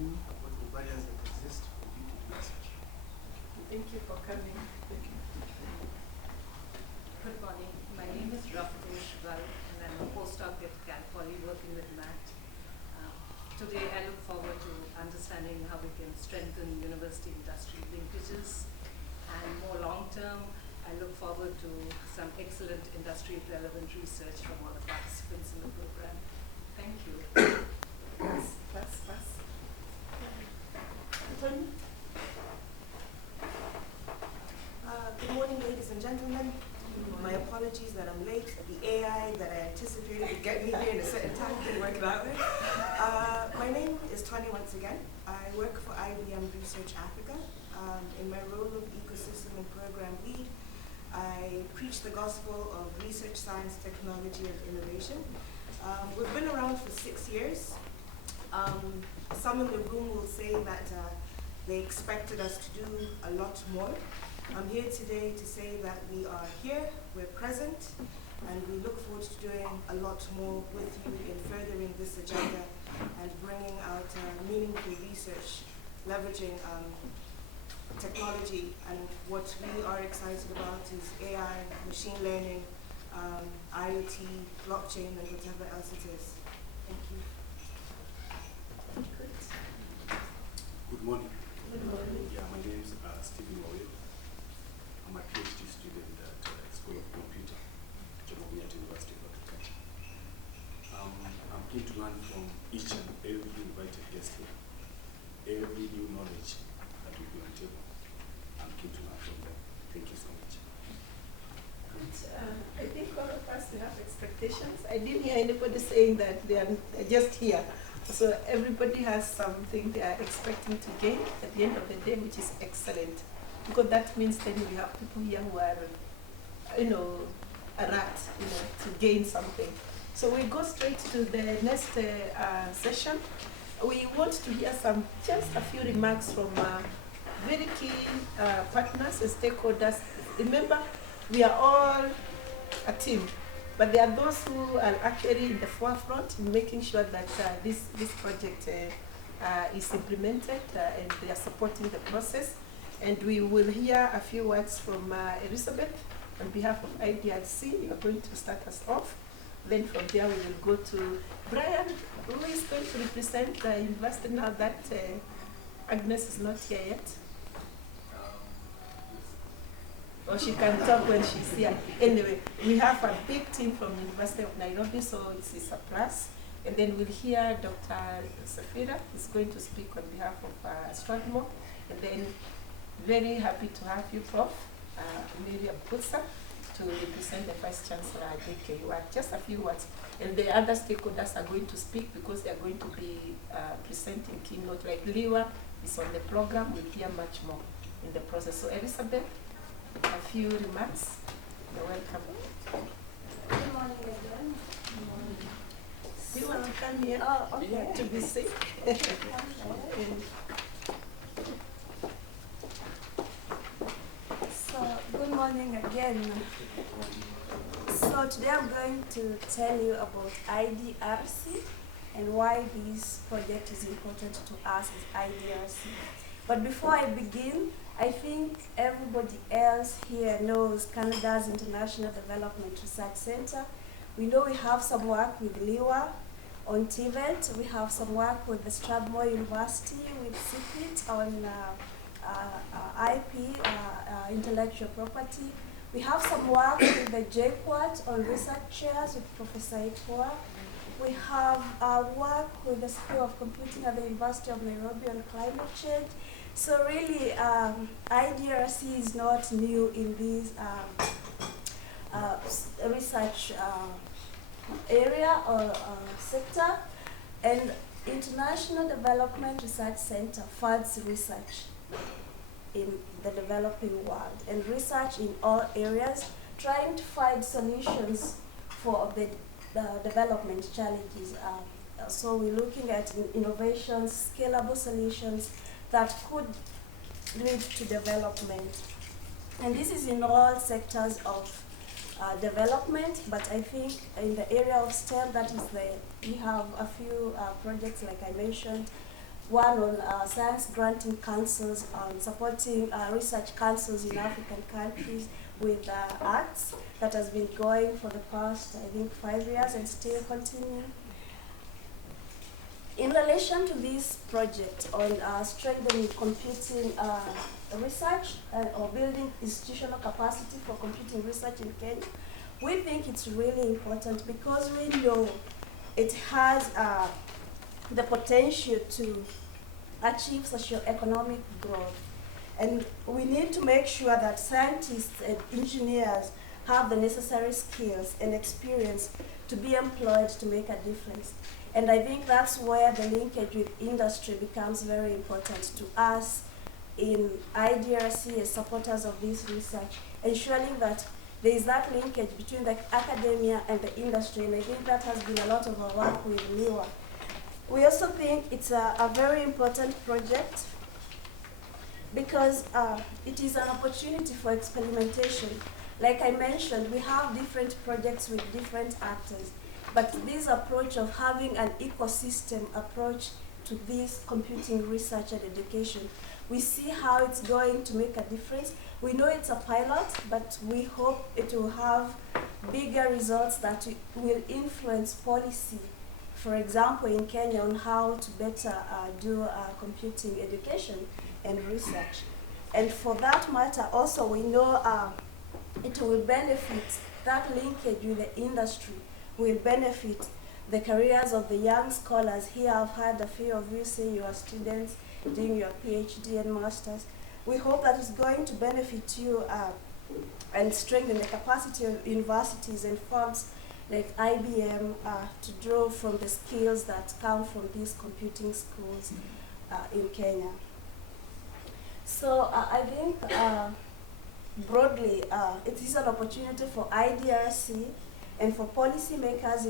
you what the barriers that exist for you to do research. Thank you for coming. Thank you. Good morning. My name is Rafadesh Val, and I'm a postdoc at Cal Poly working with Matt. Today, I look forward to understanding how we can strengthen university-industry linkages, and more long-term, I look forward to some excellent industry-relevant research from all the participants in the program. Thank you. Pass. Anthony? Good morning, ladies and gentlemen. My apologies that I'm late. The AI that I anticipated would get me here in a certain time didn't work that way. My name is Tony once again. I work for IBM Research Africa. In my role of ecosystem and program lead, I preach the gospel of research, science, technology, and innovation. We've been around for 6 years. Some in the room will say that they expected us to do a lot more. I'm here today to say that we are here, we're present, and we look forward to doing a lot more with you in furthering this agenda and bringing out meaningful research, leveraging technology. And what we are excited about is AI, machine learning, IoT, blockchain, and whatever else it is. Thank you. Good morning. Good morning. Yeah, my name is Stephen Moyo. I'm a PhD student at School of Computer, Jomo Kenyatta University of Agriculture. I'm keen to learn from each and every invited guest here, every new knowledge that will be on the table. I'm keen to learn from them. Thank you so much. I think all of us have expectations. I didn't hear anybody saying that they're just here. So everybody has something they are expecting to gain at the end of the day, which is excellent. Because that means then we have people here who are, alert, to gain something. So we go straight to the next session. We want to hear just a few remarks from very key partners and stakeholders. Remember, we are all a team, but there are those who are actually in the forefront in making sure that this project is implemented and they are supporting the process. And we will hear a few words from Elizabeth on behalf of IDRC. You are going to start us off. Then from there we will go to Brian, who is going to represent the university now that Agnes is not here yet. Or she can talk when she's here. Anyway, we have a big team from the University of Nairobi, so it's a plus. And then we'll hear Dr. Safira is going to speak on behalf of Strathmore. And then very happy to have you, Prof. Miriam Putsa, to represent the Vice Chancellor at JKU. Just a few words. And the other stakeholders are going to speak because they are going to be presenting keynote. Like Liwa is on the program, we'll hear much more in the process. So Elizabeth, a few remarks. You're welcome. Good morning again. Good morning. Do you want to come here? Oh, okay. To be safe? So, good morning again. So today I'm going to tell you about IDRC and why this project is important to us as IDRC. But before I begin, I think everybody else here knows Canada's International Development Research Center. We know we have some work with LIWA on TVET. We have some work with the Strathmore University with CPIT on IP, intellectual property. We have some work with the JQuat on research chairs with Professor Ipoa. We have work with the School of Computing at the University of Nairobi on climate change. So really, IDRC is not new in this research area or sector. And International Development Research Center funds research in the developing world and research in all areas, trying to find solutions for the development challenges. So we're looking at innovations, scalable solutions that could lead to development. And this is in all sectors of development, but I think in the area of STEM, that is we have a few projects like I mentioned, one on science granting councils, on supporting research councils in African countries with arts that has been going for the past, I think, 5 years and still continuing. In relation to this project on strengthening computing research or building institutional capacity for computing research in Kenya, we think it's really important because we know it has the potential to achieve socio-economic growth. And we need to make sure that scientists and engineers have the necessary skills and experience to be employed to make a difference. And I think that's where the linkage with industry becomes very important to us in IDRC as supporters of this research, ensuring that there is that linkage between the academia and the industry, and I think that has been a lot of our work with NIWA. We also think it's a very important project because it is an opportunity for experimentation. Like I mentioned, we have different projects with different actors. But this approach of having an ecosystem approach to this computing research and education, we see how it's going to make a difference. We know it's a pilot, but we hope it will have bigger results that will influence policy. For example, in Kenya, on how to better do computing education and research. And for that matter, also we know it will benefit that linkage with the industry. Will benefit the careers of the young scholars. Here I've heard a few of you say you are students doing your PhD and masters. We hope that it's going to benefit you and strengthen the capacity of universities and firms like IBM to draw from the skills that come from these computing schools in Kenya. So I think broadly it is an opportunity for IDRC and for policymakers in